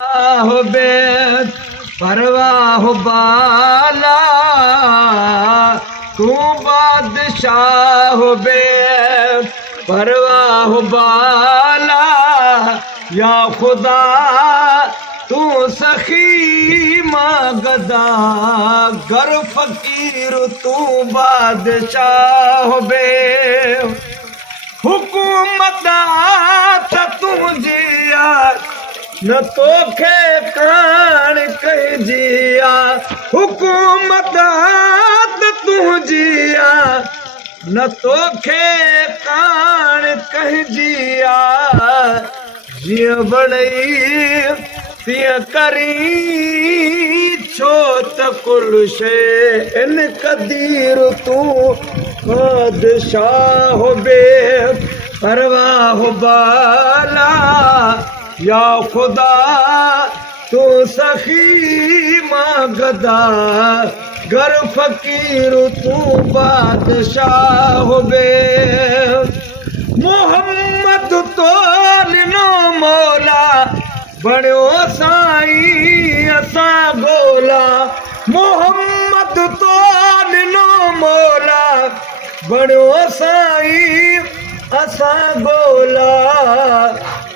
हो बे परवाह बाला तू बादशाह हो बे परवाह बाला या खुदा तू सखी मागदा गर फकीर तू बादशाह हो बे हुकूमत तुझिया न तोखे कान कहिजिया हुकूमत तुझिया न तोखे कान कहिजिया जीअं बड़ई तीअं करी छो त कुल शइ इन क़दीर तूं बादशाह हो बे परवाह बाला या खुदा तू सखी मागदा गर फकीर तू बादशाह हो बे मोहम्मद तो नो मौला बड़ो साईं असां गोला मोहम्मद तो नो मौला बड़ो साईं असां गोला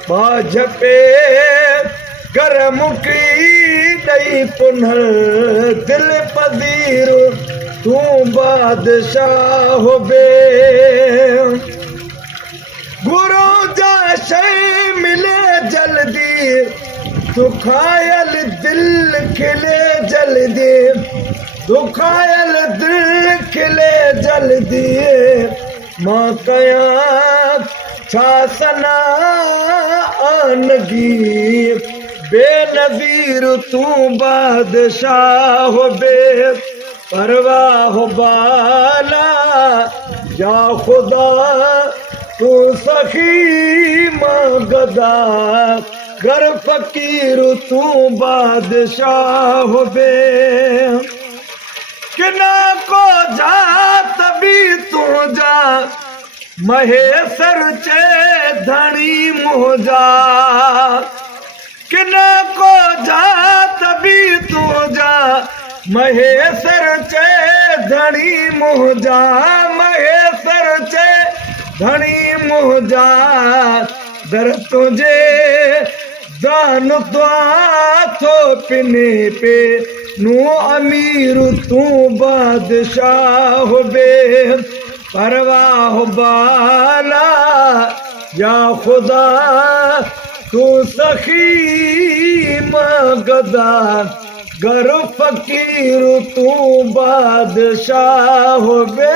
बाज पे कर मुकी दई पुनर दिल पदीर तू बादशाह हो बे गुरु जा शइ मिले जल्दी दुखायल दिल खिले जल्दी दुखायल दिल खिले जल्दी मां कयां छा सना आनगी बेनज़ीर तू बादशाह हो बे परवाह बाला या खुदा तू सखी मागदा गर फकीर तू बादशाह हो बे किना को जा तभी तू जा महेसर चे धनी मोजा किना को जा तभी तू जा महेसर चे धनी मोजा महेसर चे धनी मोजा दर तुझे दान तो पिने पे नू अमीर तू बादशाह हो बे परवाह बाला या खुदा तू सखी मागदा गर फकीर तू बादशाह हो बे।